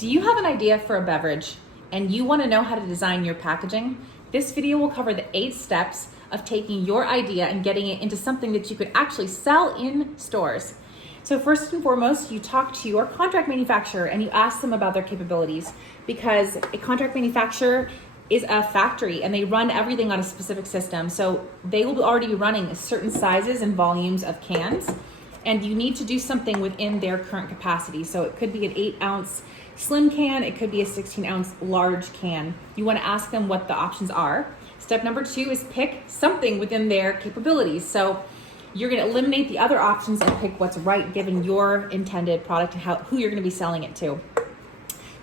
Do you have an idea for a beverage and you want to know how to design your packaging? This video will cover the 8 steps of taking your idea and getting it into something that you could actually sell in stores. So first and foremost, you talk to your contract manufacturer and you ask them about their capabilities, because a contract manufacturer is a factory and they run everything on a specific system. So they will be already running certain sizes and volumes of cans, and you need to do something within their current capacity. So it could be an 8-ounce slim can, it could be a 16-ounce large can. You want to ask them what the options are. Step number 2 is pick something within their capabilities. So you're going to eliminate the other options and pick what's right given your intended product and who you're going to be selling it to.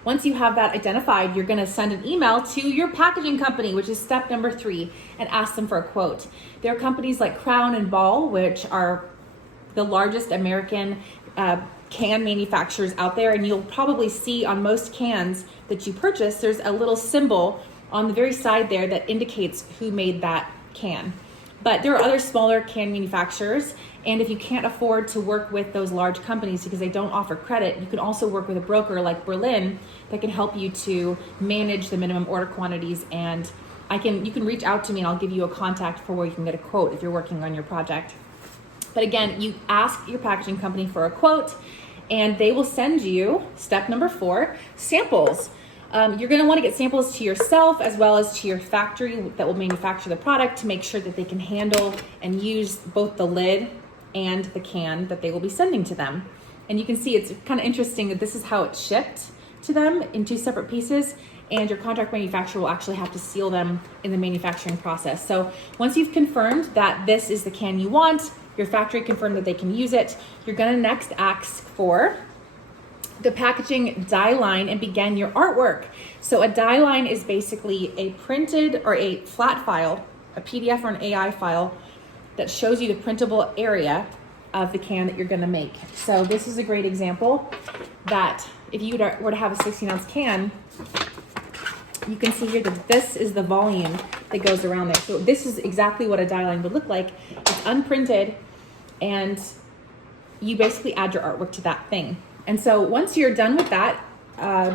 Once you have that identified, you're going to send an email to your packaging company, which is step number 3, and ask them for a quote. There are companies like Crown and Ball, which are the largest American can manufacturers out there, and you'll probably see on most cans that you purchase, there's a little symbol on the very side there that indicates who made that can. But there are other smaller can manufacturers, and if you can't afford to work with those large companies because they don't offer credit, you can also work with a broker like Berlin that can help you to manage the minimum order quantities, and you can reach out to me and I'll give you a contact for where you can get a quote if you're working on your project. But again, you ask your packaging company for a quote and they will send you, step number 4, samples. You're going to want to get samples to yourself as well as to your factory that will manufacture the product to make sure that they can handle and use both the lid and the can that they will be sending to them. And you can see it's kind of interesting that this is how it's shipped to them in 2 separate pieces, and your contract manufacturer will actually have to seal them in the manufacturing process. So once you've confirmed that this is the can you want, your factory confirmed that they can use it, you're going to next ask for the packaging die line and begin your artwork. So a die line is basically a printed or a flat file, a PDF or an AI file that shows you the printable area of the can that you're going to make. So this is a great example that if you were to have a 16-ounce can, you can see here that this is the volume that goes around there. So this is exactly what a die line would look like. It's unprinted, and you basically add your artwork to that thing. And so once you're done with that,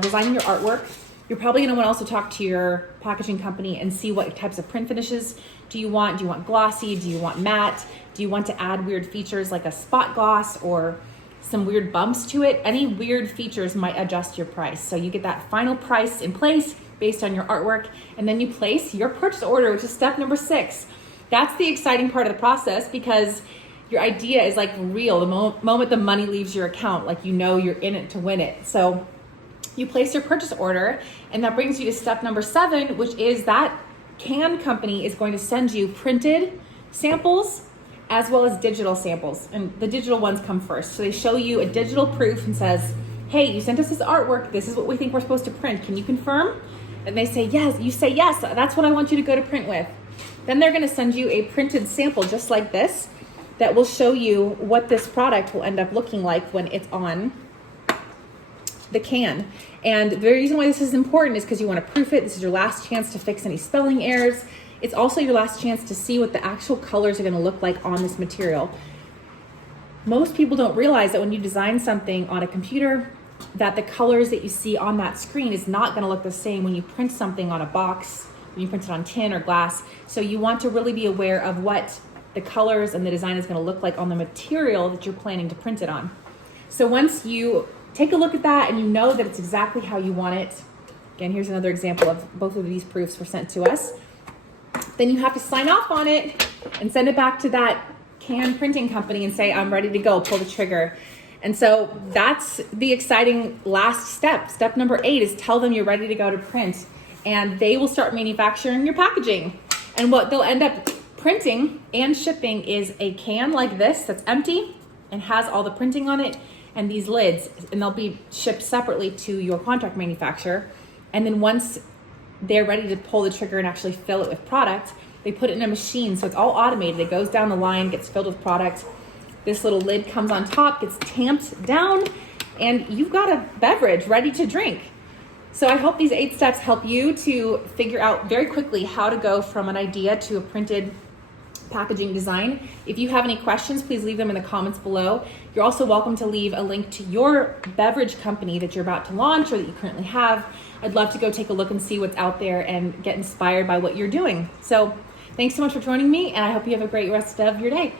designing your artwork, you're probably going to want to also talk to your packaging company and see what types of print finishes do you want. Do you want glossy? Do you want matte? Do you want to add weird features like a spot gloss or some weird bumps to it? Any weird features might adjust your price. So you get that final price in place based on your artwork, and then you place your purchase order, which is step number 6. That's the exciting part of the process, because your idea is like real. The moment the money leaves your account, like you know you're in it to win it. So you place your purchase order, and that brings you to step number 7, which is that can company is going to send you printed samples as well as digital samples. And the digital ones come first. So they show you a digital proof and says, hey, you sent us this artwork. This is what we think we're supposed to print. Can you confirm? And they say, yes. You say, yes, that's what I want you to go to print with. Then they're going to send you a printed sample just like this that will show you what this product will end up looking like when it's on the can. And the reason why this is important is because you want to proof it. This is your last chance to fix any spelling errors. It's also your last chance to see what the actual colors are going to look like on this material. Most people don't realize that when you design something on a computer, that the colors that you see on that screen is not going to look the same when you print something on a box, when you print it on tin or glass. So you want to really be aware of what the colors and the design is going to look like on the material that you're planning to print it on. So once you take a look at that and you know that it's exactly how you want it, again, here's another example of both of these proofs were sent to us, then you have to sign off on it and send it back to that can printing company and say, I'm ready to go, pull the trigger. And so that's the exciting last step. Step number 8 is tell them you're ready to go to print, and they will start manufacturing your packaging. And what they'll end up printing and shipping is a can like this that's empty and has all the printing on it, and these lids, and they'll be shipped separately to your contract manufacturer. And then once they're ready to pull the trigger and actually fill it with product, they put it in a machine. So it's all automated. It goes down the line, gets filled with product. This little lid comes on top, gets tamped down, and you've got a beverage ready to drink. So I hope these 8 steps help you to figure out very quickly how to go from an idea to a printed packaging design. If you have any questions, please leave them in the comments below. You're also welcome to leave a link to your beverage company that you're about to launch or that you currently have. I'd love to go take a look and see what's out there and get inspired by what you're doing. So thanks so much for joining me, and I hope you have a great rest of your day.